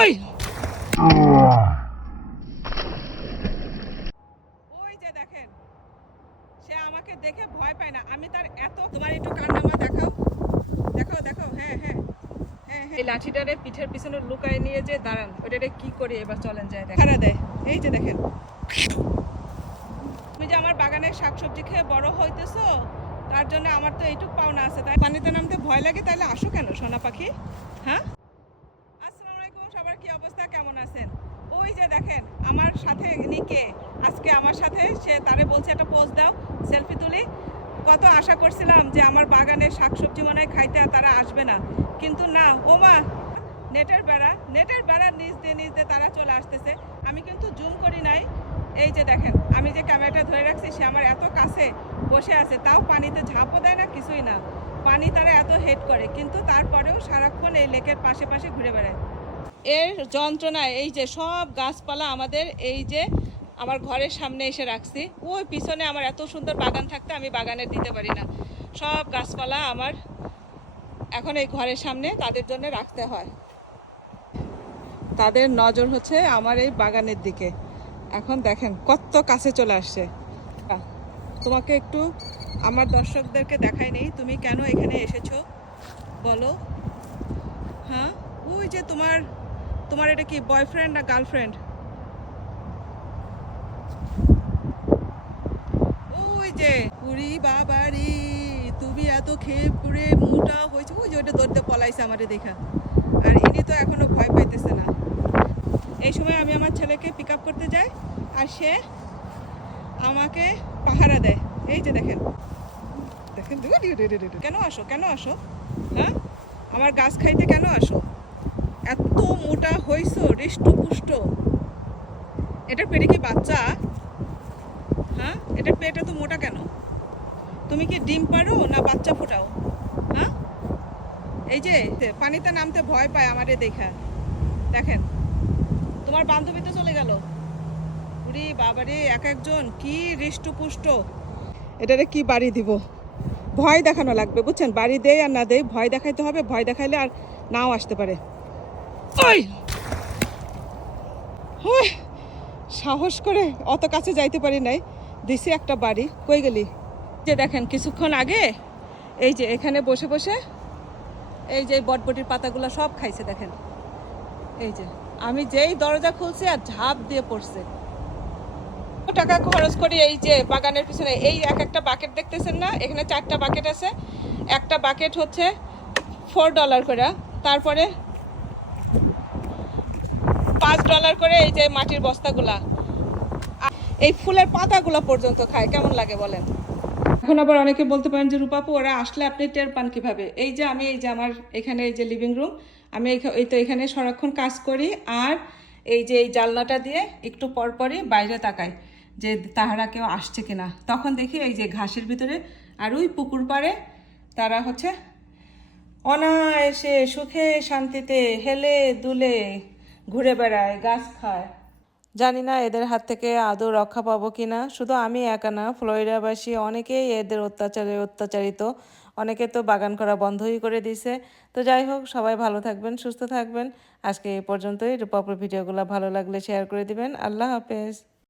ওই ওই যে দেখেন, সে আমাকে দেখে ভয় পায় না, আমি তার এত। তোমার একটু কান্নামা দেখাও, দেখাও দেখাও। হ্যাঁ হ্যাঁ হ্যাঁ হ্যাঁ। এই লাঠিটারে পিঠের পিছনে লুকায় নিয়ে যে দাঁড়ান, ওইটারে কি করি এবার চলেন যায় দেখা দেয়। এই যে দেখেন, তুমি যে আমার বাগানের শাকসবজি খেয়ে বড় হইতেছো, তার জন্য আমার তো এইটুক পাওনা আছে। তাই পানিতে নামতে ভয় লাগে, তাহলে আসো কেন সোনা পাখি? হ্যাঁ, আসসালামু আলাইকুম। সবার কি অবস্থা, কেমন আছেন? ওই যে দেখেন আমার সাথে নিকে আজকে আমার সাথে, সে তারে বলছে একটা পোজ দাও, সেলফি তুলি। কত আশা করছিলাম যে আমার বাগানের শাকসবজি মনে হয় খাইতে আর তারা আসবে না, কিন্তু না। ও মা, নেটের বেড়ার নিচ দিয়ে তারা চলে আসতেছে। আমি কিন্তু জুম করি নাই। এই যে দেখেন, আমি যে ক্যামেরাটা ধরে রাখছি, সে আমার এত কাছে বসে আছে, তাও পানিতে ঝাঁপও দেয় না, কিছুই না। পানি তারা এত হেড করে, কিন্তু তারপরেও সারাক্ষণ এই লেকের পাশে পাশে ঘুরে বেড়ায়। এর যন্ত্রণায় এই যে সব গাছপালা আমাদের এই যে আমার ঘরের সামনে এসে রাখছি। ওই পিছনে আমার এত সুন্দর বাগান থাকতে আমি বাগানের দিতে পারি না, সব গাছপালা আমার এখন এই ঘরের সামনে তাদের জন্য রাখতে হয়। তাদের নজর হচ্ছে আমার এই বাগানের দিকে। এখন দেখেন কত কাছে চলে আসছে। তোমাকে একটু আমার দর্শকদেরকে দেখাই নেই, তুমি কেন এখানে এসেছো বলো? হ্যাঁ, ওই যে তোমার তোমার এটা কি বয়ফ্রেন্ড না গার্লফ্রেন্ড? ওই যে পুরি বাবারি, তুমি এত খেয়ে পুরে মোটা হয়েছে, ওই যে ওইটা দৌড়তে পলাইছে আমারে দেখা। আর ইনি তো এখনো ভয় পাইতেছে না। এই সময় আমি আমার ছেলেকে পিক আপ করতে যাই, আর সে আমাকে পাহারা দেয়। এই যে দেখেন দেখেন, কেন আসো, কেন আসো? হ্যাঁ, আমার গাছ খাইতে কেন আসো? এত মোটা হইছো, হৃষ্টপুষ্ট। এটার পেটে কি বাচ্চা? হ্যাঁ, এটার পেট এত মোটা কেন? তুমি কি ডিম পারো না বাচ্চা ফোটাও? হ্যাঁ, এই যে পানিতে নামতে ভয় পায় আমারে দেখা। দেখেন, তোমার বান্ধবী তো চলে গেল। উরি বাবারে, এক একজন কি হৃষ্টপুষ্ট। এটারে কি বাড়ি দিব? ভয় দেখানো লাগবে, বুঝছেন? বাড়ি দেয় আর না দেয়, ভয় দেখাইতে হবে। ভয় দেখাইলে আর নাও আসতে পারে। ওই হুই, সাহস করে অত কাছে যাইতে পারি নাই, দিছি একটা বাড়ি। কই গেলি? যে দেখেন কিছুক্ষণ আগে এই যে এখানে বসে বসে এই যে বটবটির পাতাগুলো সব খাইছে। দেখেন, এই যে আমি যেই দরজা খুলছি আর ঝাঁপ দিয়ে পড়ছে। টাকা খরচ করি এই যে বাগানের পিছনে। এই এক একটা বাকেট দেখতেছেন না, এখানে 4টা বাকেট আছে। একটা বাকেট হচ্ছে $4 করে, তারপরে $5 করে এই যে মাটির বস্তাগুলা। এই ফুলের পাতাগুলো পর্যন্ত খায়, কেমন লাগে বলেন? এখন আবার অনেকে বলতে পারেন যে রূপাপু, ওরা আসলে আপনি টের পান কিভাবে? এই যে আমি এই যে আমার এখানে এই যে লিভিং রুম, আমি এই তো এখানে সারাক্ষণ কাজ করি, আর এই যে এই জানলাটা দিয়ে একটু পরপরই বাইরে তাকাই যে তাহারা কেউ আসছে কিনা। তখন দেখি এই যে ঘাসের ভিতরে আর ওই পুকুর পাড়ে তারা হচ্ছে অনায়াসে সুখে শান্তিতে হেলে দুলে ঘুরে বেড়ায়, গাছ খায়। জানি না এদের হাত থেকে আদৌ রক্ষা পাবো কিনা। শুধু আমি একা না, ফ্লোরিডাবাসী অনেকেই এদের অত্যাচারিত। অনেকে তো বাগান করা বন্ধই করে দিছে। তো যাই হোক, সবাই ভালো থাকবেন, সুস্থ থাকবেন। আজকে এই পর্যন্তই। রূপাপুর ভিডিওগুলো ভালো লাগলে শেয়ার করে দিবেন। আল্লাহ হাফেজ।